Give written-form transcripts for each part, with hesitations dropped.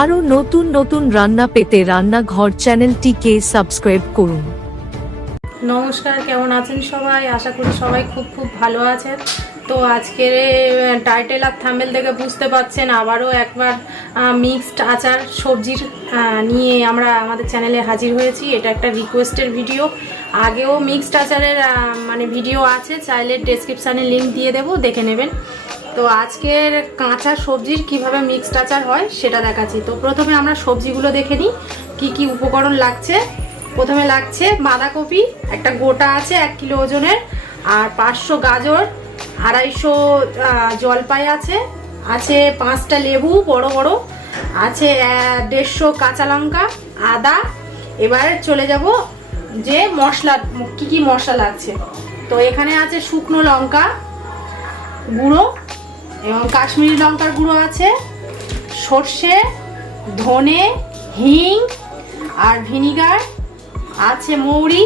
আরও নতুন নতুন রান্না পেতে রান্নাঘর চ্যানেলটিকে সাবস্ক্রাইব করুন। নমস্কার, কেমন আছেন সবাই? আশা করি সবাই খুব ভালো আছেন। তো আজকের টাইটেল আর থাম্বনেল দেখে বুঝতে পারছেন আবারও একবার মিক্সড আচার সবজির নিয়ে আমরা আমাদের চ্যানেলে হাজির হয়েছি। এটা একটা রিকোয়েস্টের ভিডিও। আগেও মিক্সড আচারের ভিডিও আছে, চাইলে ডেসক্রিপশানে লিঙ্ক দিয়ে দেবো, দেখে নেবেন। তো আজকের কাঁচা সবজির কিভাবে মিক্সড আচার হয় সেটা দেখাচ্ছি। তো প্রথমে আমরা সবজিগুলো দেখে নিই কি কি উপকরণ লাগছে। প্রথমে লাগছে বাঁধাকপি, একটা গোটা আছে 1 কিলো ওজনের, আর 500 গাজর, 250 জলপাই আছে, 5টা লেবু বড় বড়, আছে 150 কাঁচা লঙ্কা, আদা। এবার চলে যাব যে মশলা, কি কি মশলা লাগছে। তো এখানে আছে শুকনো লঙ্কা গুঁড়ো এবং কাশ্মীরি লঙ্কার গুঁড়ো আছে, সর্ষে, ধনে, হিং আর ভিনিগার আছে, মৌরি,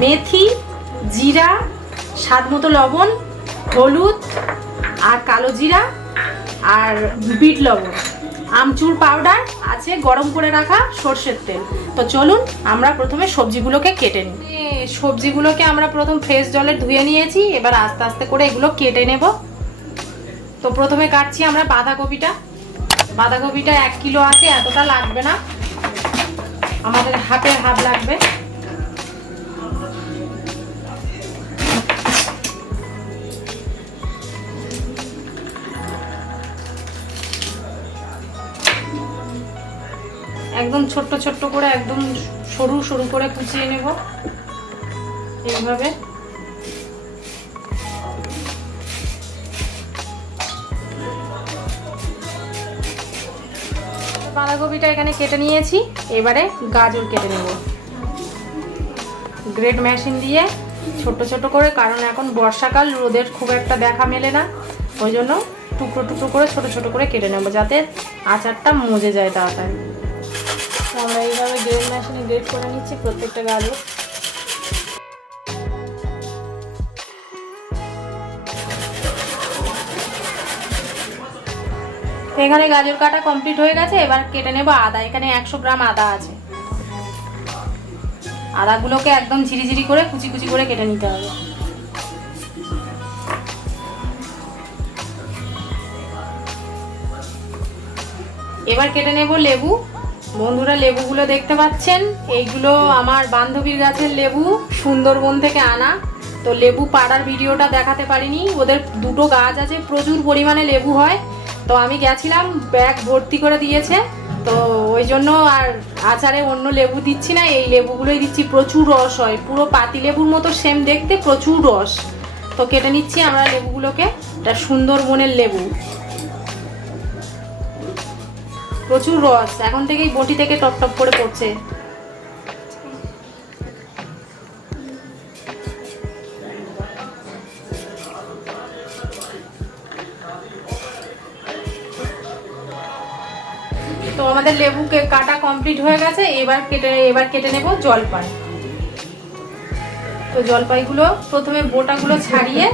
মেথি, জিরা, স্বাদ মতো লবণ, হলুদ আর কালো জিরা আর বিট লবণ, আমচুর পাউডার আছে, গরম করে রাখা সর্ষের তেল। তো চলুন আমরা প্রথমে সবজিগুলোকে কেটে নিই। সবজিগুলোকে আমরা প্রথম ফ্রেশ জলে ধুয়ে নিয়েছি, এবার আস্তে আস্তে করে এগুলো কেটে নেব। তো প্রথমে কাটছি আমরা বাঁধাকপিটা। 1 কিলো আছে, এতটা লাগবে না, আমাদের হাফের হাফ লাগবে। একদম ছোট্ট ছোট্ট করে, একদম সরু সরু করে কুচিয়ে নেব এইভাবে। বাঁধাকপিটা এখানে কেটে নিয়েছি, এবারে গাজর কেটে নেব গ্রেট মেশিন দিয়ে ছোট ছোট করে, কারণ এখন বর্ষাকাল, রোদের খুব একটা দেখা মেলে না, ওই জন্য টুকরো টুকরো করে ছোট ছোট করে কেটে নেব যাতে আচারটা মজে যায় তাড়াতাড়ি। আমরা এইভাবে গ্রেট মেশিনে গ্রেট করে নিচ্ছি প্রত্যেকটা গাজর। এখানে গাজর কাটা কমপ্লিট হয়ে গেছে, এবার কেটে নেব আদা। এখানে 100 গ্রাম আদা আছে, আদাগুলোকে একদম ঝিরিঝিরি করে কুচি কুচি করে কেটে নিতে হবে। এবার কেটে নেব লেবু। বন্ধুরা, লেবুগুলো দেখতে পাচ্ছেন, এইগুলো আমার বান্ধবীর গাছের লেবু, সুন্দরবন থেকে আনা। তো লেবু পাড়ার ভিডিওটা দেখাতে পারিনি, ওদের 2টো গাছ আছে, প্রচুর পরিমাণে লেবু হয়। তো আমি গেছিলাম, ব্যাগ ভর্তি করে দিয়েছে, তো ওই জন্য আর আচারে অন্য লেবু দিচ্ছি না, এই লেবুগুলোই দিচ্ছি। প্রচুর রস হয়, পুরো পাতি লেবুর মতো সেম দেখতে, প্রচুর রস। তো কেটে নিচ্ছি আমরা লেবুগুলোকে। এটা সুন্দরবনের লেবু, প্রচুর রস, এখন থেকেই বটি থেকে টপ টপ করে পড়ছে। তো আমাদের লেবুকে কাটা কমপ্লিট হয়ে গেছে, এবার কেটে নেব জলপাই। তো জলপাইগুলো প্রথমে বোটাগুলো ছাড়িয়ে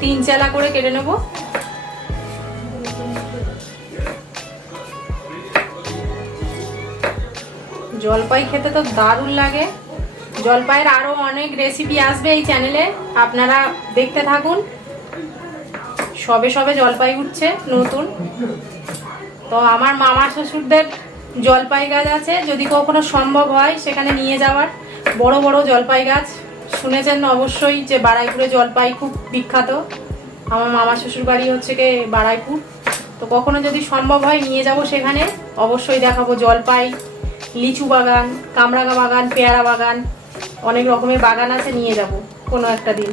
3 চালা করে কেটে নেব। জলপাই খেতে তো দারুণ লাগে। জলপাইয়ের আরো অনেক রেসিপি আসবে এই চ্যানেলে, আপনারা দেখতে থাকুন। সবে সবে জলপাই উঠছে নতুন। তো আমার মামা শ্বশুরদের জলপাই গাছ আছে, যদি কখনো সম্ভব হয় সেখানে নিয়ে যাওয়ার। বড় বড় জলপাই গাছ, শুনেছেন অবশ্যই যে বারাইপুরে জলপাই খুব বিখ্যাত। আমার মামা শ্বশুর বাড়ি হচ্ছে কি বারাইপুর। তো কখনো যদি সম্ভব হয় নিয়ে যাব সেখানে, অবশ্যই দেখাবো। জলপাই, লিচু বাগান, কামরাঙা বাগান, পেয়ারা বাগান, অনেক রকমের বাগান আছে, নিয়ে যাব কোনো একটা দিন।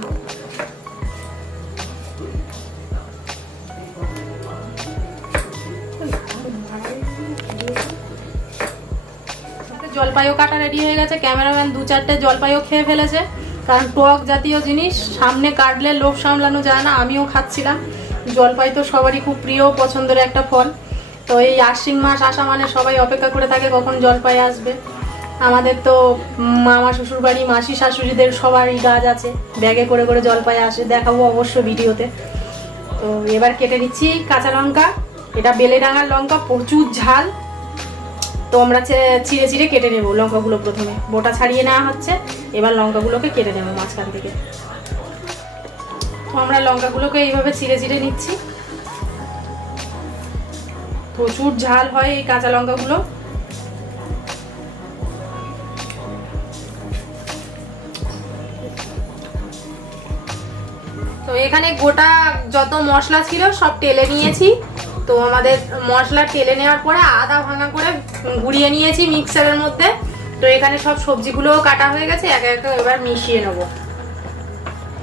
জলপাইও কাটা রেডি হয়ে গেছে। ক্যামেরাম্যান 2-4টে জলপাইও খেয়ে ফেলেছে, কারণ টক জাতীয় জিনিস সামনে কাটলে লোভ সামলানো যায় না। আমিও খাচ্ছিলাম। জলপাই তো সবারই খুব প্রিয় পছন্দের একটা ফল। তো এই আশ্বিন মাস আসা মানে সবাই অপেক্ষা করে থাকে কখন জলপাই আসবে। আমাদের তো মামা শ্বশুর বাড়ি, মাসি শাশুড়িদের সবারই গাছ আছে, ব্যাগে করে করে জলপাই আসে, দেখাবো অবশ্য ভিডিওতে। তো এবার কেটে নিচ্ছি কাঁচা লঙ্কা এটা বেলেডাঙার লঙ্কা, প্রচুর ঝাল। তো আমরা চিড়ে চিড়ে কেটে নেবো লঙ্কাগুলো। প্রথমে বোটা ছাড়িয়ে নেওয়া হচ্ছে, এবার লঙ্কাগুলোকে কেটে নেবো মাঝখান থেকে। তো আমরা লঙ্কাগুলোকে এইভাবে চিড়ে চিড়ে নিচ্ছি। প্রচুর ঝাল হয় এই কাঁচা লঙ্কাগুলো। তো এখানে গোটা যত মশলা ছিল সব টেলে নিয়েছি। তো আমাদের মশলা টেলে নেওয়ার পরে আদা ভাঙা করে গুঁড়িয়ে নিয়েছি মিক্সারের মধ্যে। তো এখানে সব সবজিগুলোও কাটা হয়ে গেছে, একে একে এবার মিশিয়ে নেব।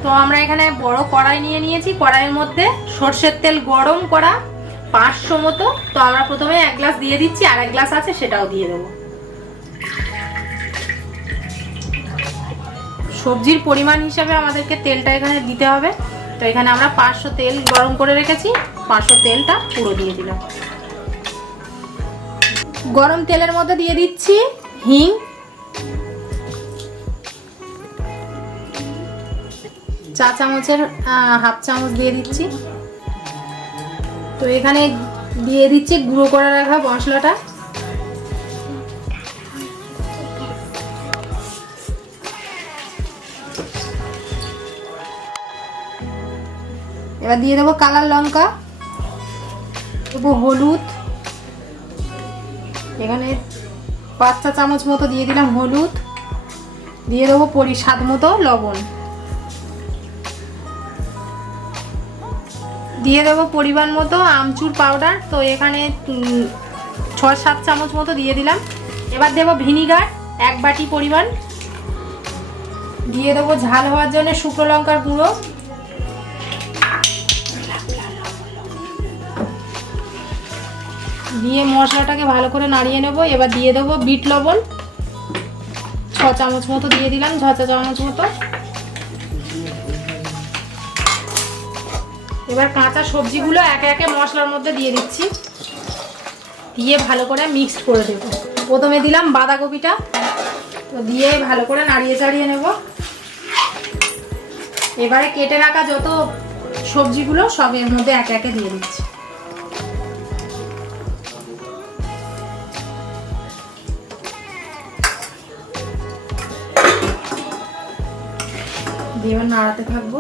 তো আমরা এখানে বড় কড়াই নিয়ে নিয়েছি, কড়াইয়ের মধ্যে সর্ষের তেল গরম করা 500 মতো। তো আমরা প্রথমে 1 গ্লাস দিয়ে দিচ্ছি, আর 1 গ্লাস আছে সেটাও দিয়ে দেবো। সবজির পরিমাণ হিসাবে আমাদেরকে তেলটা এখানে দিতে হবে। তো এখানে আমরা 500 তেল গরম করে রেখেছি, 500 তেলটা পুরো দিয়ে দিলাম। গরম তেলের মধ্যে দিয়ে দিচ্ছি হিং, চা চামচের হাফ চামচ দিয়ে দিচ্ছি। তো এখানে দিয়ে দিচ্ছি গুঁড়ো করে রাখা মশলাটা। এবার দিয়ে দেবো কালার লঙ্কা, দেবো হলুদ, এখানে 5 চা চামচ মতো দিয়ে দিলাম হলুদ, দিয়ে দেবো স্বাদ মতো লবণ, দিয়ে দেবো পরিমাণ মতো আমচুর পাউডার। তো এখানে 6-7 চামচ মতো দিয়ে দিলাম। এবার দেবো ভিনিগার 1 বাটি পরিমাণ, দিয়ে দেবো ঝাল হওয়ার জন্য শুকনো লঙ্কার গুঁড়ো, দিয়ে মশলাটাকে ভালো করে নাড়িয়ে নেব। এবার দিয়ে দেবো বিট লবণ 6 চামচ মতো দিয়ে দিলাম, 6 চা চামচ মতো। এবার কাঁচা সবজিগুলো একে একে মশলার মধ্যে দিয়ে দিচ্ছি, দিয়ে ভালো করে মিক্সড করে দেবো। প্রথমে দিলাম বাঁধাকপিটা, তো দিয়ে ভালো করে নাড়িয়ে চাড়িয়ে নেব। এবারে কেটে রাখা যত সবজিগুলো সব এর মধ্যে একে একে দিয়ে দিচ্ছি। দিয়ে এবার নাড়াতে থাকবো।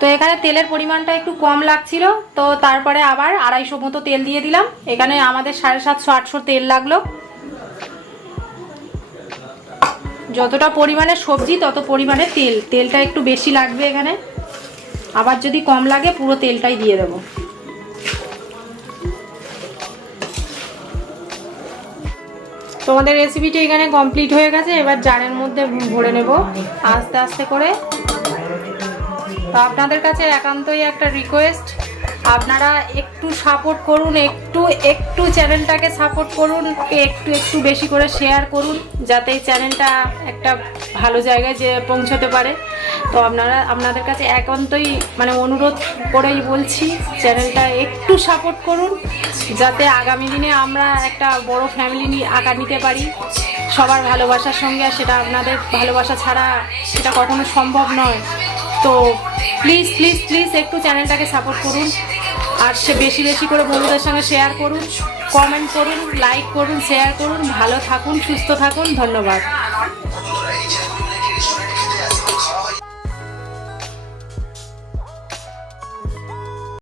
তো এখানে তেলের পরিমাণটা একটু কম লাগছিল, তো তারপরে আবার 250 মতো তেল দিয়ে দিলাম। এখানে আমাদের 750-800 তেল লাগলো। যতটা পরিমাণে সবজি তত পরিমাণে তেলটা একটু বেশি লাগবে এখানে। আবার যদি কম লাগে পুরো তেলটাই দিয়ে দেবো। তোমাদের রেসিপিটা এখানে কমপ্লিট হয়ে গেছে। এবার জারের মধ্যে ভরে নেব আস্তে আস্তে করে। তো আপনাদের কাছে একান্তই একটা রিকোয়েস্ট, আপনারা একটু সাপোর্ট করুন, একটু চ্যানেলটাকে সাপোর্ট করুন, একটু বেশি করে শেয়ার করুন, যাতে এই চ্যানেলটা একটা ভালো জায়গায় যে পৌঁছতে পারে। তো আপনাদের কাছে একান্তই মানে অনুরোধ করেই বলছি, চ্যানেলটা একটু সাপোর্ট করুন, যাতে আগামী দিনে আমরা একটা বড় ফ্যামিলি আকার নিতে পারি সবার ভালোবাসার সঙ্গে। আর সেটা আপনাদের ভালোবাসা ছাড়া সেটা কখনো সম্ভব নয়। তো প্লিজ প্লিজ প্লিজ একটু চ্যানেলটাকে সাপোর্ট করুন, আর সে বেশি বেশি করে বন্ধুদের সঙ্গে শেয়ার করুন, কমেন্ট করুন, লাইক করুন, শেয়ার করুন। ভালো থাকুন, সুস্থ থাকুন, ধন্যবাদ।